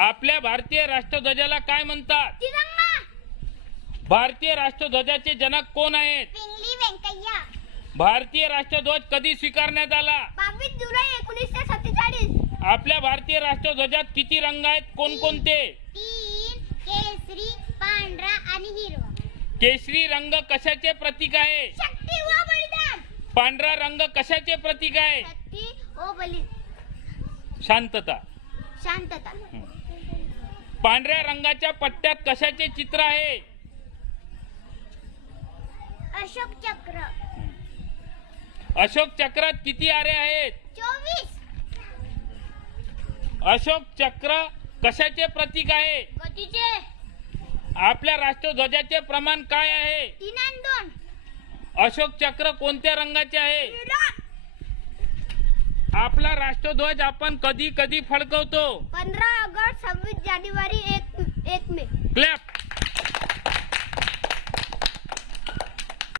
आपल्या भारतीय राष्ट्रध्वजाला काय म्हणतात? तिरंगा. भारतीय राष्ट्रध्वजाचे जनक कोण आहेत? पिंगली व्यंकय्या. भारतीय राष्ट्रध्वज कधी स्वीकारण्यात आला? 22 जुलै 1947. आपल्या भारतीय राष्ट्रध्वजात किती रंग आहेत, कोणकोणते? 3. केसरी, पांढरा आणि हिरवा. केशरी रंग कशाचे प्रतीक आहे? शक्ती व बलिदान. पांढरा रंग कशाचे प्रतीक आहे? शक्ती व बलिदान. शांतता. शांतता. पांढऱ्या रंगाच्या पट्ट्यात कशाचे चित्र आहे? अशोक चक्र. अशोक चक्रात किती आरे आहेत? 24. अशोक चक्र कशाचे प्रतीक आहे? गतीचे. आपल्या राष्ट्रध्वजाचे प्रमाण काय आहे? 3 आणि 2. अशोक चक्र कोणत्या रंगाचे आहे? निळा. आपला राष्ट्रध्वज आपण कधी कधी फडकवतो? 15 ऑगस्ट, 26 जानेवारी, 1 मे. क्लॅप.